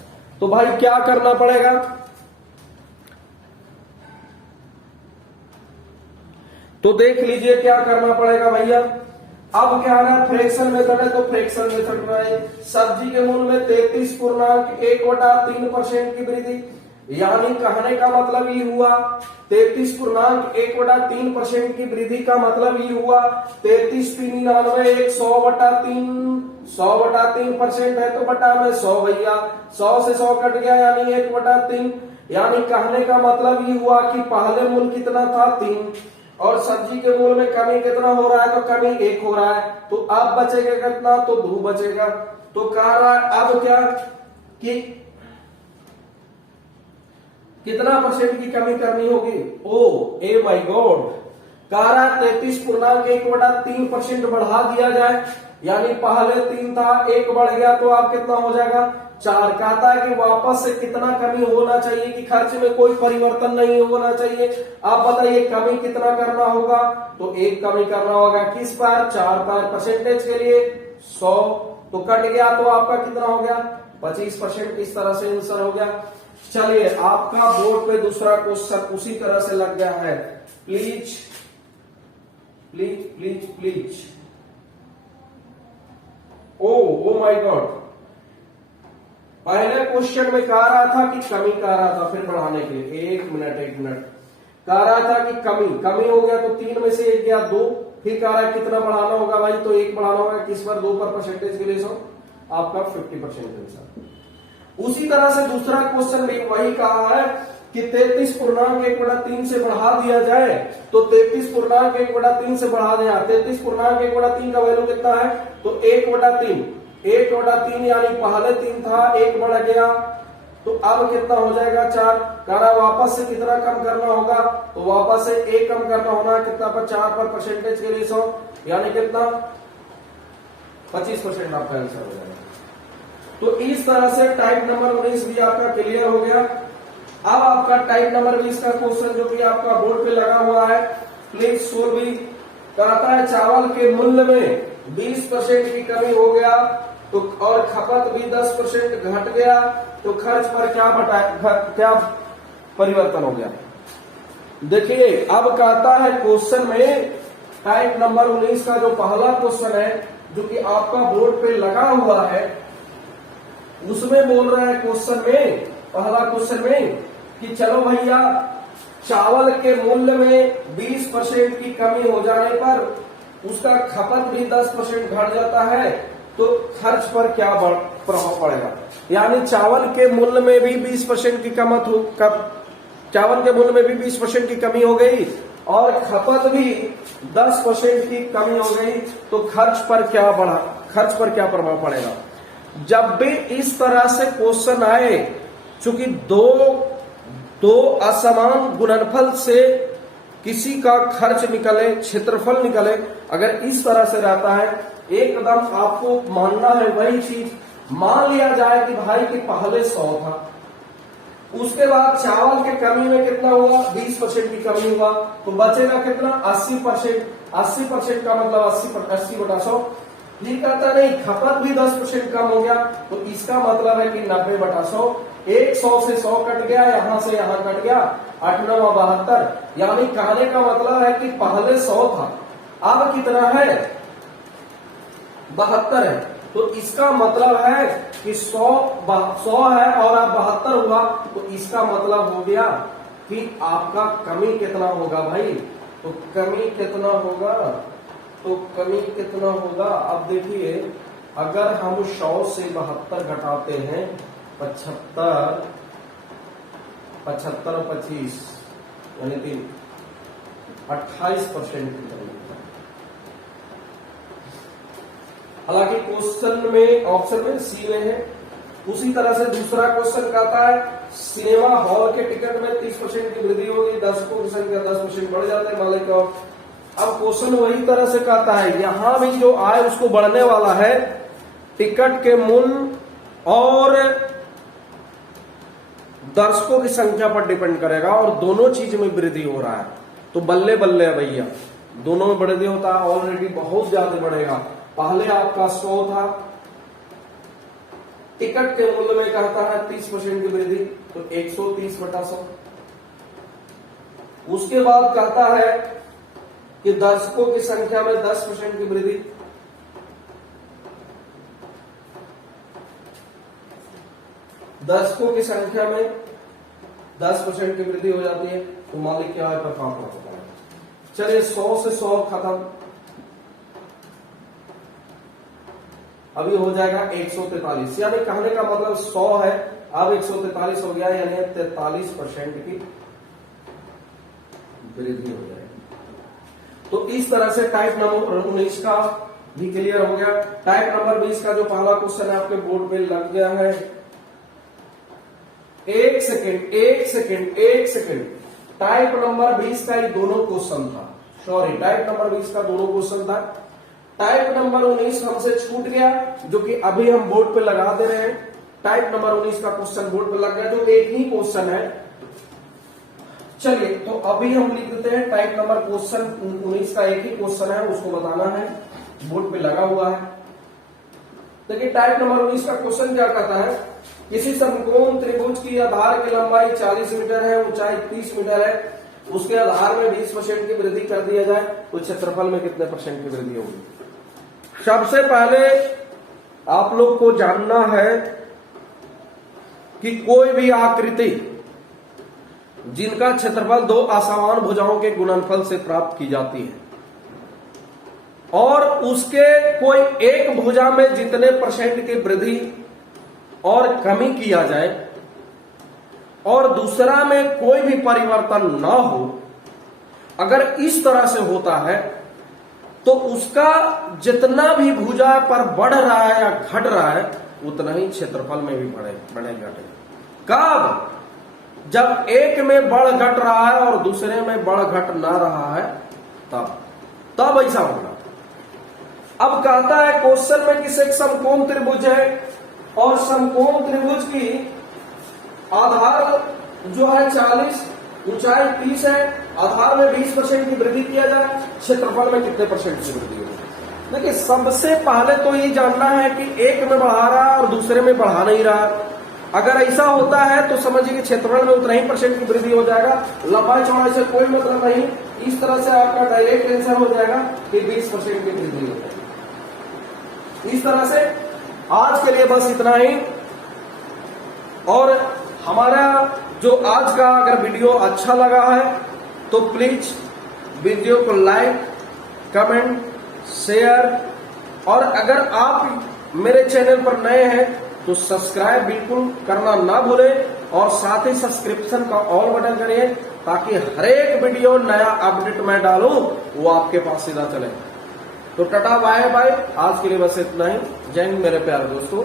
तो भाई क्या करना पड़ेगा, तो देख लीजिए क्या करना पड़ेगा भैया। अब क्या है, फ्रैक्शन मेथड है तो फ्रैक्शन मेथड में सब्जी के मूल्य में 33.1/3% की वृद्धि, यानी कहने का मतलब ये हुआ 33.1/3% की वृद्धि का मतलब ये हुआ 33×3=99, 100/3, 100/3% है तो बटा में 100 भैया, 100 से 100 कट गया यानी 1/3। यानी कहने का मतलब ये हुआ कि पहले मूल्य कितना था 3 और सब्जी के मूल्य में कमी कितना हो रहा है, तो कमी 1 हो रहा है, तो अब बचेगा कितना, तो 2 बचेगा। तो कह रहा है अब क्या कि कितना % की कमी करनी होगी, ओ ए माय गॉड, कह रहा है 33.1/3% बढ़ा दिया जाए, यानी पहले 3 था 1 बढ़ गया तो आप कितना हो जाएगा 4। कहता है कि वापस से कितना कमी होना चाहिए कि खर्च में कोई परिवर्तन नहीं होना चाहिए। आप बताइए कमी कितना करना होगा, तो 1 कमी करना होगा, किस पर, 4 पर। परसेंटेज के लिए 100 तो कट गया तो आपका कितना हो गया 25%। इस तरह से आंसर हो गया। चलिए आपका बोर्ड पे दूसरा क्वेश्चन उसी तरह से लग गया है। Please please please please, oh my God, पहले क्वेश्चन में कह रहा था कि कमी कह रहा था, फिर बढ़ाने के लिए 1 मिनट कह रहा था कि कमी हो गया तो 3 में से 1 गया 2, फिर कह रहा है कितना बढ़ाना होगा भाई, तो 1 बढ़ाना होगा, किस पर, 2 पर। परसेंटेज के लिए 100, आपका 50% आंसर। उसी तरह से दूसरा क्वेश्चन भी वही कहा है कि 33.1/3 से बढ़ा दिया जाए, तो 33.1/3 से बढ़ा दिया, 33.1/3 का वैल्यू कितना है, तो 1/3, 1/3 यानी पहले 3 था 1 बढ़ गया, तो अब कितना हो जाएगा 4। कह वापस से कितना कम करना होगा, तो वापस से 1 कम करना होना, कितना पर, 4 पर। परसेंटेज के लिए 100 यानी कितना 25% आपका आंसर हो जाएगा। तो इस तरह से टाइप नंबर 19 भी आपका क्लियर हो गया। अब आपका टाइप नंबर 20 का क्वेश्चन जो कि आपका बोर्ड पे लगा हुआ है, प्लीज सोल्व भी। कहता है चावल के मूल्य में 20% की कमी हो गया तो और खपत भी 10% घट गया तो खर्च पर क्या परिवर्तन हो गया। देखिए अब कहता है क्वेश्चन में टाइप नंबर 19 का जो पहला क्वेश्चन है जो कि आपका बोर्ड पे लगा हुआ है, उसमें बोल रहा है क्वेश्चन में, पहला क्वेश्चन में कि चलो भैया चावल के मूल्य में 20% की कमी हो जाने पर उसका खपत भी 10% घट जाता है तो खर्च पर क्या प्रभाव पड़ेगा। यानी चावल के मूल्य में भी 20% की चावल के मूल्य में भी 20% की कमी हो गई और खपत भी 10% की कमी हो गई तो खर्च पर क्या प्रभाव पड़ेगा। जब भी इस तरह से क्वेश्चन आए, चूंकि दो असमान गुणनफल से किसी का खर्च निकले, क्षेत्रफल निकले, अगर इस तरह से रहता है एकदम आपको मानना है वही चीज। मान लिया जाए कि भाई कि पहले 100 था, उसके बाद चावल के कमी में कितना हुआ, 20% की कमी हुआ तो बचेगा कितना, 80%। 80% का मतलब 80/100। ये कहता नहीं खपत भी 10% कम हो गया तो इसका मतलब है कि 90/100। 100 से 100 कट गया, यहां से यहां कट गया, 8 9 72। यानी कहने का मतलब है कि पहले 100 था, अब कितना है, 72 है। तो इसका मतलब है कि 100 है और अब 72 हुआ तो इसका मतलब हो गया कि आपका कमी कितना होगा भाई। तो कमी कितना होगा, अब देखिए अगर हम 100 से 72 घटाते हैं 75 और 25 यानी कि 28% की कमी। हालांकि क्वेश्चन में ऑप्शन में सी में है। उसी तरह से दूसरा क्वेश्चन कहता है सिनेमा हॉल के टिकट में 30% की वृद्धि होगी, दर्शकों की संख्या 10% बढ़ जाता है मालिक का। अब क्वेश्चन वही तरह से कहता है यहां भी जो आय उसको बढ़ने वाला है, टिकट के मूल्य और दर्शकों की संख्या पर डिपेंड करेगा और दोनों चीज में वृद्धि हो रहा है तो बल्ले बल्ले है भैया, दोनों में वृद्धि होता है। ऑलरेडी बहुत ज्यादा बढ़ेगा। पहले आपका 100 था, टिकट के मूल्य में कहता है 30% की वृद्धि तो 130/100। उसके बाद कहता है कि दर्शकों की संख्या में 10% की वृद्धि, दर्शकों की संख्या में 10% की वृद्धि हो जाती है तो मालिक क्या है पर काम होता है। चलिए 100 से 100 खत्म, अभी हो जाएगा 143। यानी कहने का मतलब 100 है, अब 143 हो गया, यानी 43% की वृद्धि हो जाएगी। तो इस तरह से टाइप नंबर 19 का भी क्लियर हो गया। टाइप नंबर 20 का जो पहला क्वेश्चन है आपके बोर्ड पे लग गया है। एक सेकेंड, टाइप नंबर 20 का ही दोनों क्वेश्चन था, सॉरी टाइप नंबर 20 का दोनों क्वेश्चन था। टाइप नंबर 19 हमसे छूट गया जो कि अभी हम बोर्ड पे लगा दे रहे हैं। टाइप नंबर 19 का क्वेश्चन बोर्ड पे लग गया जो एक ही क्वेश्चन है। चलिए तो अभी हम लिख देते हैं टाइप नंबर क्वेश्चन 19 का एक ही क्वेश्चन है, उसको बताना है, बोर्ड पे लगा हुआ है। देखिए टाइप नंबर 19 का क्वेश्चन क्या कहता है, किसी समकोण त्रिभुज की आधार की लंबाई 40 मीटर है, ऊंचाई 30 मीटर है, उसके आधार में 20% की वृद्धि कर दिया जाए तो क्षेत्रफल में कितने % की वृद्धि होगी। सबसे पहले आप लोग को जानना है कि कोई भी आकृति जिनका क्षेत्रफल दो असमान भुजाओं के गुणनफल से प्राप्त की जाती है और उसके कोई एक भुजा में जितने % की वृद्धि और कमी किया जाए और दूसरा में कोई भी परिवर्तन ना हो, अगर इस तरह से होता है तो उसका जितना भी भुजा पर बढ़ रहा है या घट रहा है उतना ही क्षेत्रफल में भी बढ़े घटे। कब? जब एक में बढ़ घट रहा है और दूसरे में बढ़ घट ना रहा है तब ऐसा होगा। अब कहता है क्वेश्चन में कि एक समकोण त्रिभुज है, और समकोण त्रिभुज की आधार जो है 40, ऊंचाई 30 है, आधार में 20% की वृद्धि किया जाए, क्षेत्रफल में कितने परसेंट की वृद्धि होगी? देखिए सबसे पहले तो ये जानना है कि एक में बढ़ा रहा और दूसरे में बढ़ा नहीं रहा। अगर ऐसा होता है तो समझिए कि क्षेत्रफल में उतना ही परसेंट की वृद्धि हो जाएगा, लंबाई चौड़ाई से कोई मतलब नहीं। इस तरह से आपका डायरेक्ट आंसर हो जाएगा कि 20% की वृद्धि हो जाएगी। इस तरह से आज के लिए बस इतना ही। और हमारा जो आज का अगर वीडियो अच्छा लगा है तो प्लीज वीडियो को लाइक, कमेंट, शेयर, और अगर आप मेरे चैनल पर नए हैं तो सब्सक्राइब बिल्कुल करना ना भूलें, और साथ ही सब्सक्रिप्शन का ऑल बटन करिए ताकि हर एक वीडियो नया अपडेट मैं डालूं वो आपके पास सीधा चले। तो टाटा बाय बाय, आज के लिए बस इतना ही। जय हिंद मेरे प्यारे दोस्तों।